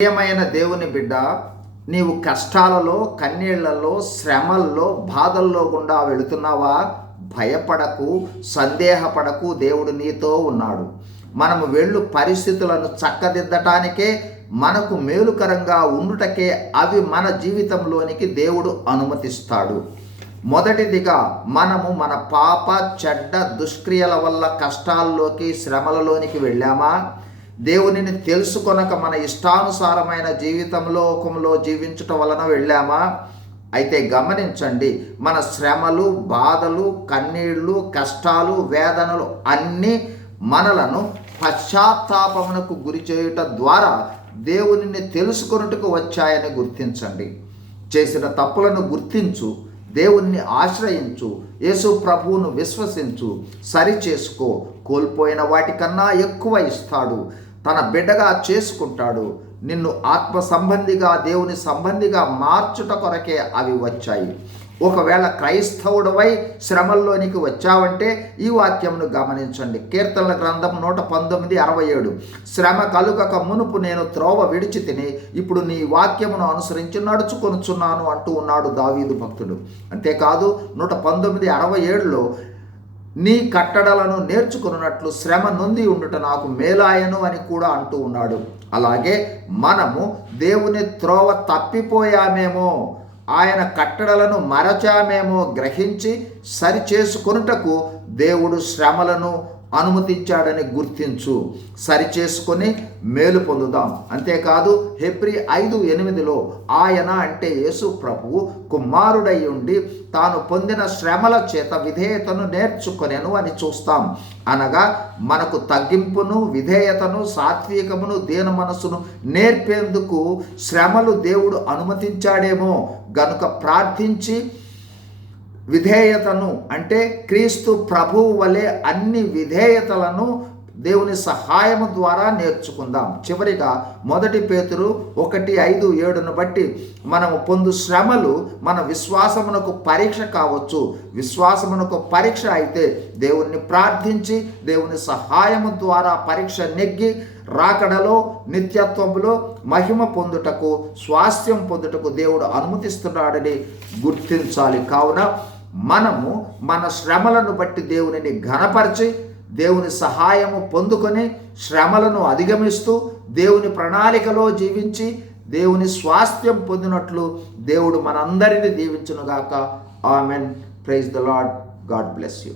ప్రియమైన దేవుని బిడ్డ, నీవు కష్టాలలో, కన్నీళ్లలో, శ్రమల్లో, బాధల్లో గుండా వెళుతున్నావా? భయపడకు, సందేహపడకు. దేవుడు నీతో ఉన్నాడు. మనము వెళ్ళు పరిస్థితులను చక్కదిద్దటానికే, మనకు మేలుకరంగా ఉండుటకే అవి మన జీవితంలోనికి దేవుడు అనుమతిస్తాడు. మొదటిదిగా మనము మన పాప, చెడ్డ దుష్క్రియల వల్ల కష్టాల్లోకి, శ్రమలలోనికి వెళ్ళామా? దేవునిని తెలుసుకొనక మన ఇష్టానుసారమైన లోకంలో జీవించటం వలన వెళ్ళామా? అయితే గమనించండి, మన శ్రమలు, బాధలు, కన్నీళ్లు, కష్టాలు, వేదనలు అన్నీ మనలను పశ్చాత్తాపమునకు గురి చేయుట ద్వారా దేవునిని తెలుసుకొనుటకు వచ్చాయని గుర్తించండి. చేసిన తప్పులను గుర్తించు, దేవుణ్ణి ఆశ్రయించు, యేసు ప్రభువును విశ్వసించు, సరిచేసుకో. కోల్పోయిన వాటికన్నా ఎక్కువ ఇస్తాడు. తన బిడ్డగా చేసుకుంటాడు. నిన్ను ఆత్మ సంబంధిగా, దేవుని సంబంధిగా మార్చుట కొరకే అవి వచ్చాయి. ఒకవేళ క్రైస్తవుడవై శ్రమల్లోనికి వచ్చావంటే ఈ వాక్యంను గమనించండి. కీర్తనల గ్రంథం 119:67. శ్రమ కలుగక మునుపు నేను త్రోవ విడిచి తిని ఇప్పుడు నీ వాక్యమును అనుసరించి నడుచుకొనుచున్నాను అంటూ ఉన్నాడు దావీదు భక్తుడు. అంతేకాదు 119:67లో నీ కట్టడలను నేర్చుకున్నట్లు శ్రమ నొంది ఉండుట నాకు మేలాయను అని కూడా అంటూ ఉన్నాడు. అలాగే మనము దేవుని త్రోవ తప్పిపోయామేమో, ఆయన కట్టడలను మరచామేమో గ్రహించి సరిచేసుకొనుటకు దేవుడు శ్రమలను అనుమతించాడని గుర్తించు. సరిచేసుకొని మేలు పొందుదాం. అంతేకాదు హెబ్రీ 5:8లో ఆయన అంటే యేసు ప్రభువు కుమారుడై ఉండి తాను పొందిన శ్రమల చేత విధేయతను నేర్చుకొనెను అని చూస్తాం. అనగా మనకు తగ్గింపును, విధేయతను, సాత్వికమును, దీన మనస్సును నేర్పేందుకు శ్రమలు దేవుడు అనుమతించాడేమో. గనుక ప్రార్థించి విధేయతను, అంటే క్రీస్తు ప్రభువు వలె అన్ని విధేయతలను దేవుని సహాయము ద్వారా నేర్చుకుందాం. చివరిగా 1 పేతురు 1:5-7ను బట్టి మనము పొందు శ్రమలు మన విశ్వాసమునకు పరీక్ష కావచ్చు. విశ్వాసమునకు పరీక్ష అయితే దేవుణ్ణి ప్రార్థించి దేవుని సహాయము ద్వారా పరీక్ష నెగ్గి రాకడలో, నిత్యత్వములో మహిమ పొందుటకు, స్వాస్థ్యం పొందుటకు దేవుడు అనుమతిస్తున్నాడని గుర్తించాలి. కావున మనము మన శ్రమలను బట్టి దేవునిని ఘనపరిచి దేవుని సహాయము పొందుకొని శ్రమలను అధిగమిస్తూ దేవుని ప్రణాళికలో జీవించి దేవుని స్వాస్థ్యం పొందినట్లు దేవుడు మనందరినీ దీవించునుగాక. Amen. Praise the lord. God bless you.